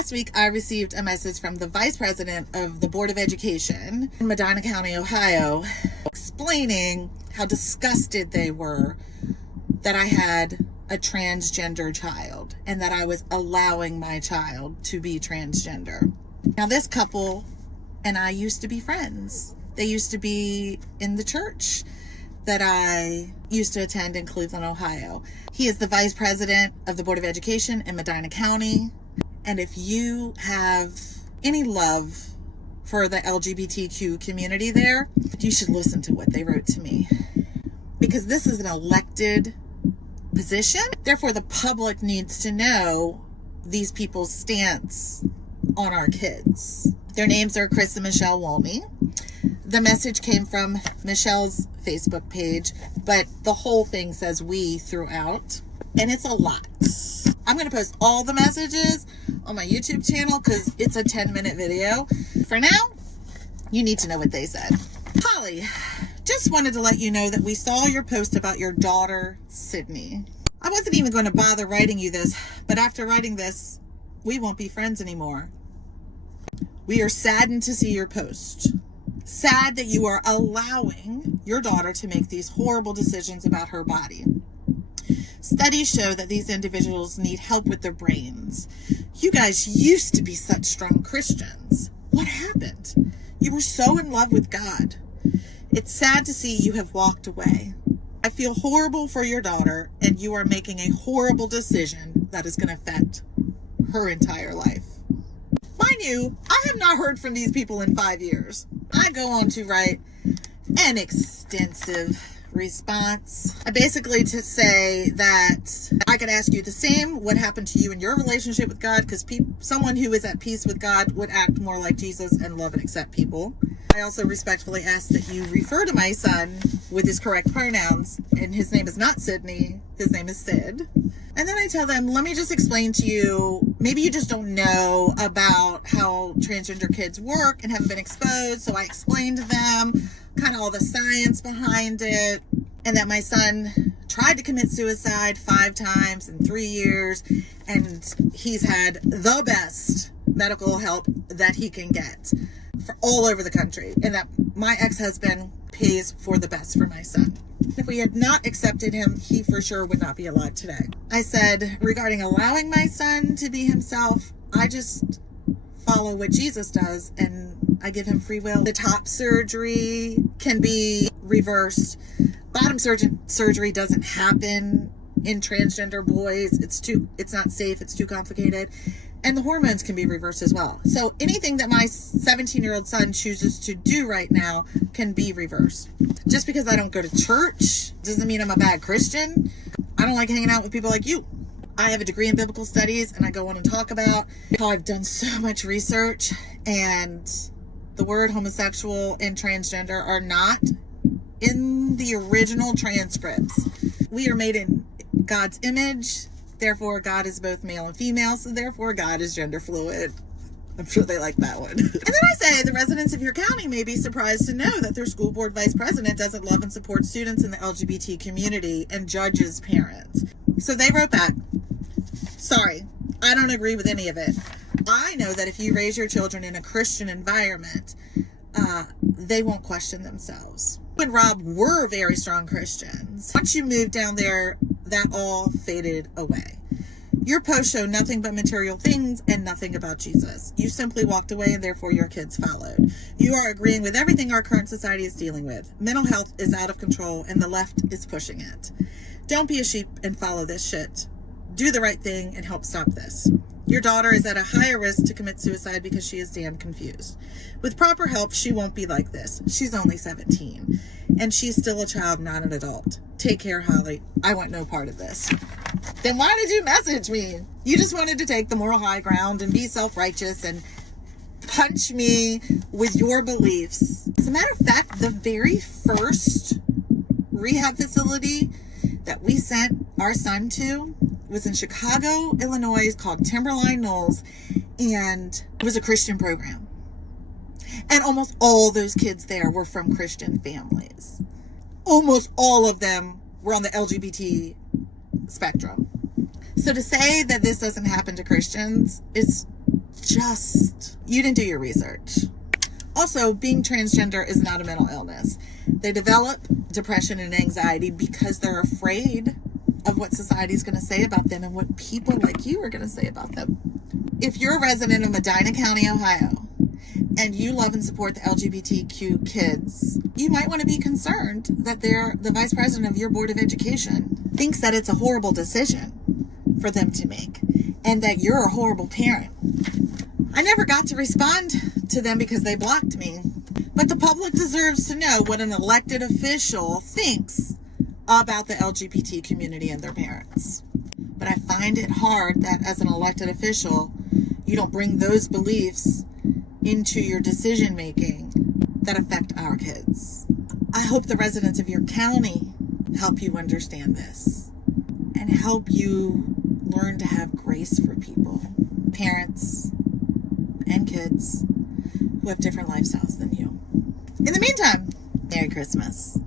Last week, I received a message from the Vice President of the Board of Education in Medina County, Ohio, explaining how disgusted they were that I had a transgender child and that I was allowing my child to be transgender. Now, this couple and I used to be friends. They used to be in the church that I used to attend in Cleveland, Ohio. He is the Vice President of the Board of Education in Medina County. And if you have any love for the LGBTQ community there, you should listen to what they wrote to me. Because this is an elected position. Therefore, the public needs to know these people's stance on our kids. Their names are Chris and Michelle Walney. The message came from Michelle's Facebook page, but the whole thing says we throughout. And it's a lot. I'm going to post all the messages on my YouTube channel because it's a 10-minute video. For now, you need to know what they said. Holly, just wanted to let you know that we saw your post about your daughter, Sydney. I wasn't even going to bother writing you this, but after writing this, we won't be friends anymore. We are saddened to see your post. Sad that you are allowing your daughter to make these horrible decisions about her body. Studies show that these individuals need help with their brains. You guys used to be such strong Christians. What happened? You were so in love with God. It's sad to see you have walked away. I feel horrible for your daughter, and you are making a horrible decision that is going to affect her entire life. Mind you, I have not heard from these people in 5 years. I go on to write an extensive response. I basically to say that I could ask you the same, what happened to you in your relationship with God, because someone who is at peace with God would act more like Jesus and love and accept people. I also respectfully ask that you refer to my son with his correct pronouns, and his name is not Sydney, his name is Sid. And then I tell them, let me just explain to you, maybe you just don't know about how transgender kids work and haven't been exposed, so I explained to them kind of all the science behind it, and that my son tried to commit suicide 5 times in 3 years, and he's had the best medical help that he can get for all over the country, and that my ex-husband pays for the best for my son. If we had not accepted him, he for sure would not be alive today. I said, regarding allowing my son to be himself, I just follow what Jesus does, and I give him free will. The top surgery can be reversed. Bottom surgery doesn't happen in transgender boys. It's not safe. It's too complicated. And the hormones can be reversed as well. So anything that my 17-year-old son chooses to do right now can be reversed. Just because I don't go to church doesn't mean I'm a bad Christian. I don't like hanging out with people like you. I have a degree in biblical studies, and I go on and talk about how I've done so much research, and the word homosexual and transgender are not in the original transcripts. We are made in God's image. Therefore, God is both male and female, so therefore God is gender fluid. I'm sure they like that one. And then I say, the residents of your county may be surprised to know that their school board vice president doesn't love and support students in the LGBT community and judges parents. So they wrote back, sorry, I don't agree with any of it. I know that if you raise your children in a Christian environment, they won't question themselves. And Rob were very strong Christians. Once you moved down there, that all faded away. Your post showed nothing but material things and nothing about Jesus. You simply walked away, and therefore your kids followed. You are agreeing with everything our current society is dealing with. Mental health is out of control, and the left is pushing it. Don't be a sheep and follow this shit. Do the right thing and help stop this. Your daughter is at a higher risk to commit suicide because she is damn confused. With proper help, she won't be like this. She's only 17, and she's still a child, not an adult. Take care, Holly. I want no part of this. Then why did you message me? You just wanted to take the moral high ground and be self-righteous and punch me with your beliefs. As a matter of fact, the very first rehab facility that we sent our son to was in Chicago, Illinois, called Timberline Knolls, and it was a Christian program. And almost all those kids there were from Christian families. Almost all of them were on the LGBT spectrum. So to say that this doesn't happen to Christians is you didn't do your research. Also, being transgender is not a mental illness. They develop depression and anxiety because they're afraid of what society's going to say about them and what people like you are going to say about them. If you're a resident of Medina County, Ohio, and you love and support the LGBTQ kids, you might want to be concerned that the vice president of your board of education thinks that it's a horrible decision for them to make and that you're a horrible parent. I never got to respond to them because they blocked me, but the public deserves to know what an elected official thinks about the LGBT community and their parents. But I find it hard that as an elected official, you don't bring those beliefs into your decision making that affect our kids. I hope the residents of your county help you understand this and help you learn to have grace for people, parents and kids who have different lifestyles than you. In the meantime, Merry Christmas.